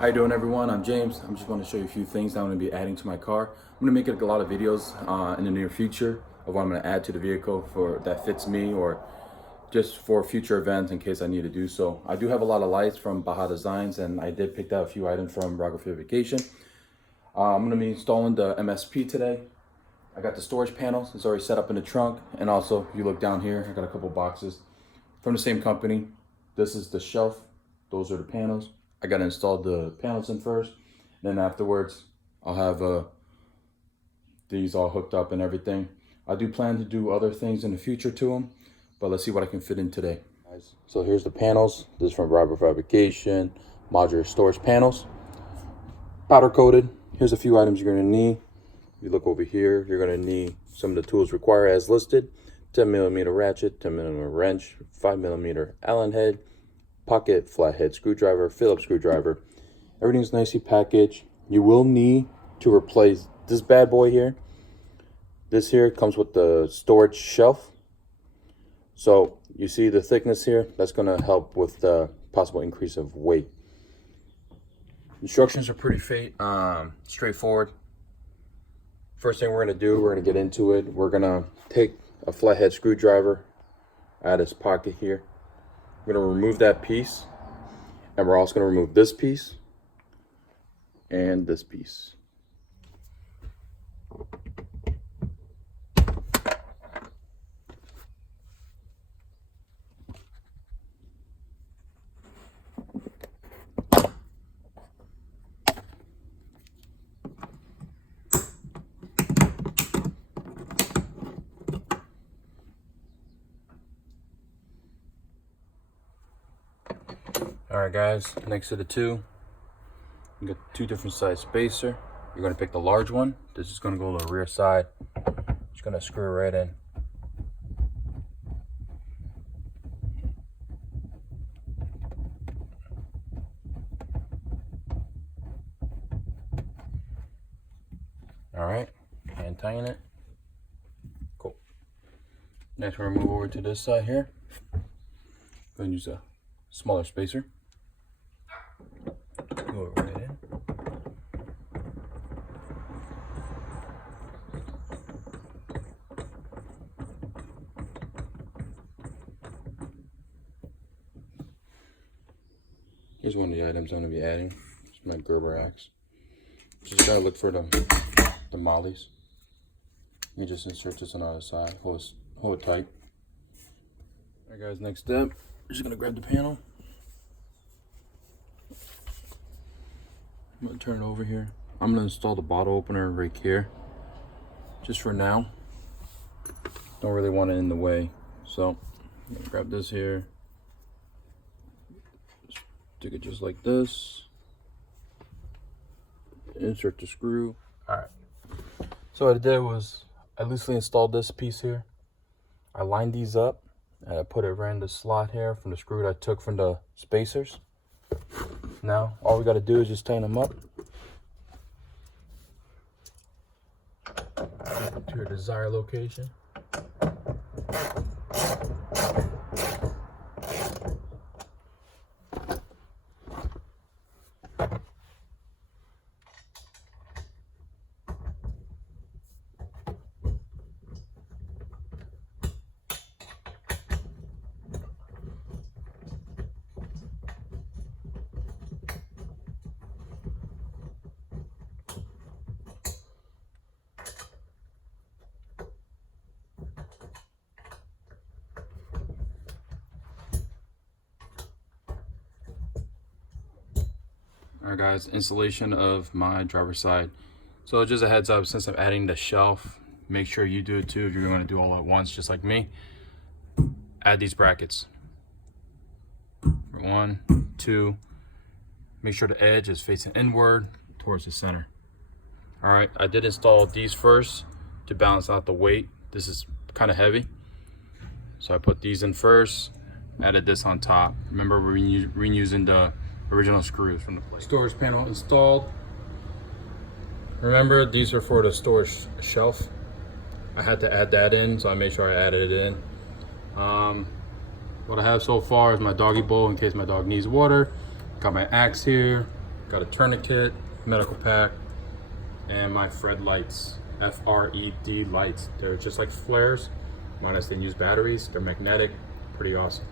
How you doing, everyone? I'm James. I'm just going to show you a few things that I'm going to be adding to my car. I'm going to make a lot of videos in the near future of what I'm going to add to the vehicle for that fits me, or just for future events in case I need to do so. I do have a lot of lights from Baja Designs, and I did pick out a few items from Rago Fabrication. I'm going to be installing the MSP today. I got the storage panels. It's already set up in the trunk, and also if you look down here, I got a couple boxes from the same company. This is the shelf. Those are the panels. I gotta install the panels in first, then afterwards I'll have these all hooked up and everything. I do plan to do other things in the future to them, but let's see what I can fit in today. So here's the panels. This is from Rago Fabrication, modular storage panels, powder coated. Here's a few items you're gonna need. If you look over here, you're gonna need some of the tools required as listed: 10mm ratchet, 10mm wrench, 5mm Allen head, pocket flathead screwdriver, Phillips screwdriver. Everything's nicely packaged. You will need to replace this bad boy here. This here comes with the storage shelf. So you see the thickness here? That's going to help with the possible increase of weight. Instructions are pretty straightforward. First thing we're going to do, we're going to get into it. We're going to take a flathead screwdriver out of this pocket here. We're going to remove that piece, and we're also going to remove this piece and this piece. Alright guys, next to the two, you got two different size spacer. You're going to pick the large one. This is going to go to the rear side. Just going to screw right in. Alright, and tighten it. Cool. Next we're going to move over to this side here. Go and use a smaller spacer. Go right in. Here's one of the items I'm going to be adding. It's my Gerber axe. Just gotta look for the mollies. You just insert this on the other side. Hold it tight. Alright guys, next step. I'm just gonna grab the panel. I'm gonna turn it over here. I'm gonna install the bottle opener right here, just for now. Don't really want it in the way, so I'm gonna grab this here. Stick it just like this. Insert the screw. All right. So what I did was I loosely installed this piece here. I lined these up and I put it right in the slot here from the screw that I took from the spacers. Now all we got to do is just tighten them up to your desired location. Alright guys, installation of my driver's side. So just a heads up, since I'm adding the shelf, make sure you do it too if you're going to do all at once, just like me. Add these brackets. 1, 2. Make sure the edge is facing inward towards the center. Alright, I did install these first to balance out the weight. This is kind of heavy, so I put these in first, added this on top. Remember, we're reusing the original screws from the plate. Storage panel installed. Remember, these are for the storage shelf. I had to add that in, so I made sure I added it in. What I have so far is my doggy bowl in case my dog needs water. Got my axe here, Got a tourniquet, medical pack, and my Fred lights, FRED lights. They're just like flares, minus they use batteries. They're magnetic, pretty awesome.